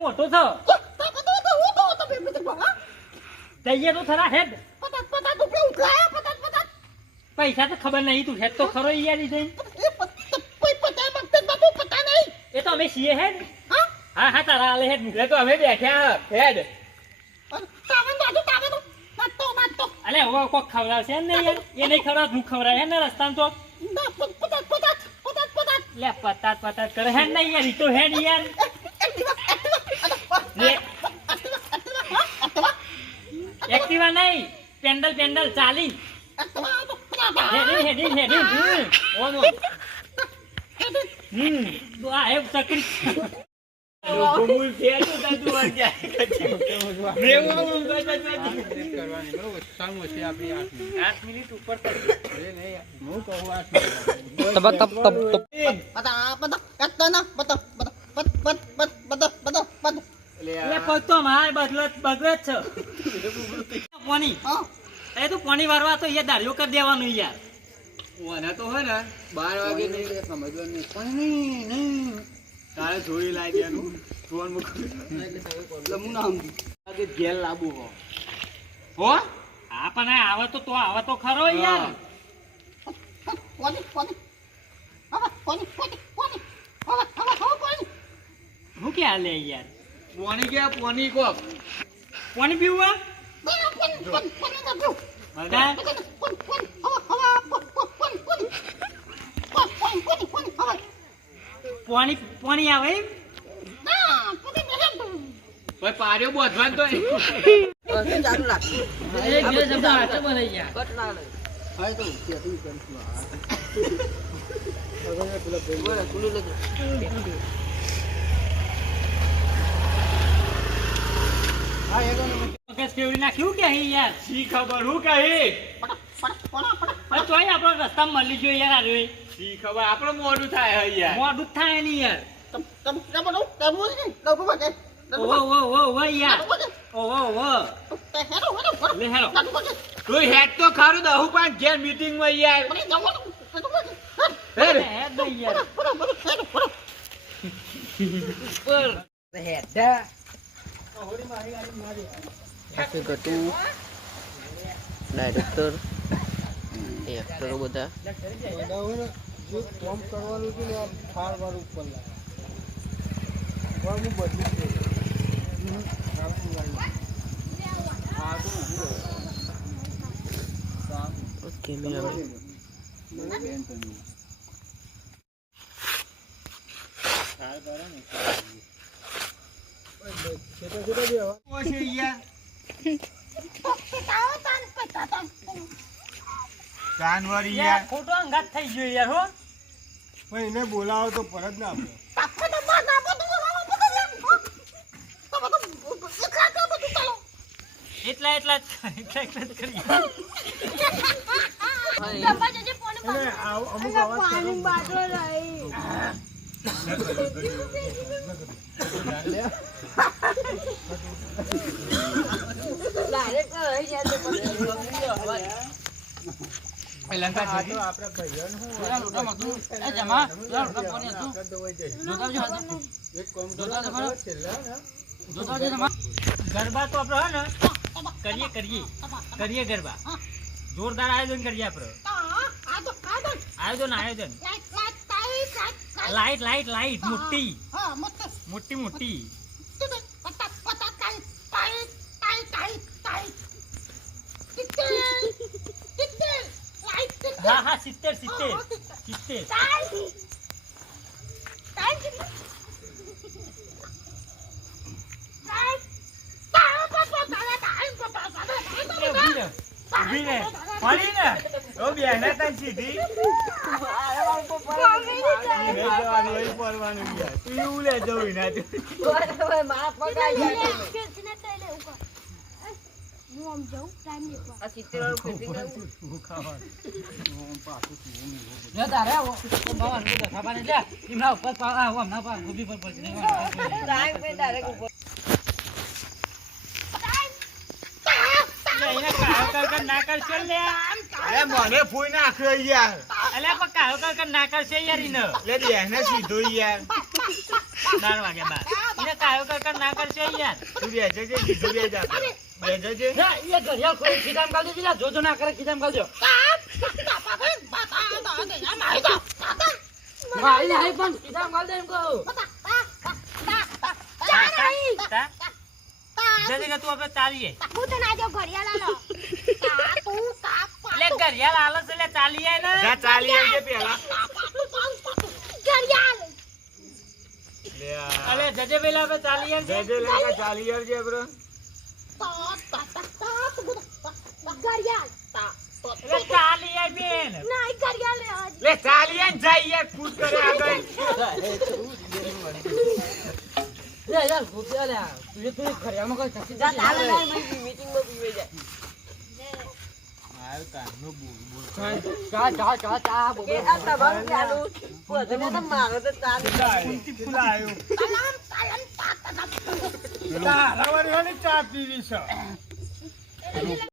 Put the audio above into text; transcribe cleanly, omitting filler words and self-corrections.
મોટો છો જઈએ તો ખરા હેડ પૈસા તો ખબર નહીં તું હેડ તો ખરો યાર એ તો અમે છીએ હેડ હા હા તારા આલે હેડ એટલે તો અમે બેઠ્યા હેડ અલે હવે કોક ખવડાવશે ને યાર એ નહીં ખવડાવ તું ખવડાવે હે ને રસ્તામાં તો લે પતાત પતાત કરે હેડ નહીં યાર ઈ તો હેડ યાર એક્ટિવા નહીં પેન્ડલ પેન્ડલ ચાલી હેડી ઓનો તો આ એક ચકરી ગોમુલ છે તો તાતું વાર જાય મેવો કરવાની બરોબર સામો છે આપણી 8 મિનિટ ઉપર એ નહીં હું કહું 8 મિનિટ તબ લે પતો માય બદલત છે પાણી એ તો પાણી વારવા તો યાર દાળિયો કરી દેવાનું યાર ઓના તો હોય ને 12 વાગે નહીં સમજવાનું પાણી નહીં તારે જોઈ લાઈ દેનું ફોન મુક એટલે હું ના સમજી આજે ઘેર લાબુ હો હા પણ આવે તો ખરો યાર હું કે હાલે યાર પાણી કે પાણી કોક પાણી પીવું પાણી પાણી આવે ભાઈ પાર્યો બોધવાન તો ચાલુ રાખ એક બે શબ્દ આટલે બોલાઈ ગયા કટલા લે હા તો સેટિંગ કરું છું અગર પેલા બોલ કુલી લે હા એગો કેસ કેવડી નાખ્યું કે હી યાર સી ખબર હું કહી પણ તોય આપણો રસ્તા મળી ગયો યાર આરે સી ખબર આપણો મોડું થાય હે યાર મોડું થાય ની યાર ઓ યાર ઓ લે હેલો તું હેડ તો ખારું દહુ પણ ઘેર મીટિંગ માં યાર હેડ યાર પર હેડ હોરી મારી ગાડી મારી ऐसे गटू डायरेक्टर एक्टर બધા જો કામ કરવાનું છે ને ફાર વાર ઉપર લાગે વાર હું બદલી દઉં હા તો ઓકે મે આવે આ કરે ને છેટા છેટા દેવા ઓશે યાર જાનવરી યાર ખોટો અંગાત થઈ ગયો યાર હો ભાઈ એને બોલાવો તો પરત ના આપો એટલા જ કરી અમુક પાણી બાટલો રહી ગરબા તો આપડે કરીએ ગરબા જોરદાર આયોજન કરીએ આપડે આયોજન લાઈટ મોટી હા 70 મને ફૂઈ નાખ્યો યાર અલે પણ કાયો કર ના કરશે યાર ઈને લે દે એને સીધો યાર 12 વાગ્યા બાદ ઈને કાયો કર ના યાર. તું બેજે છે બીજું બે જા બેજે છે ના, એ ઘડિયાળ ખોલી ખીચામાં ગાળ દેજો, લા, જોજો ના કરે ખીચામાં ગાળ દેજો. મારી નહીં પણ ખીચામાં ગાળ દે એમ કહું. તા? જલ્દી કે તું આપણે ચાલીએ. એટલે ઘડિયાળ આલે છે એટલે ચાલીએ ને. જા ચાલી આવજે પેલા લે આ અલે જજે પેલા આપણે ચાલીએ છે. બેજે લંકા ચાલી આવજે બ્રો એટલે ચાલીએ બેન. લે ચાલી આન જાય યાર કૂદ કરે આગળ લે યાર ભૂખ્યા લે. તું એ તું ઘડિયાળમાં કોઈ ખસી જતી હાલે. માર કાનો બોલ બોલ ચા બોલ. કુંતી ફુલાયો તારા વાળી ચા પીવી છે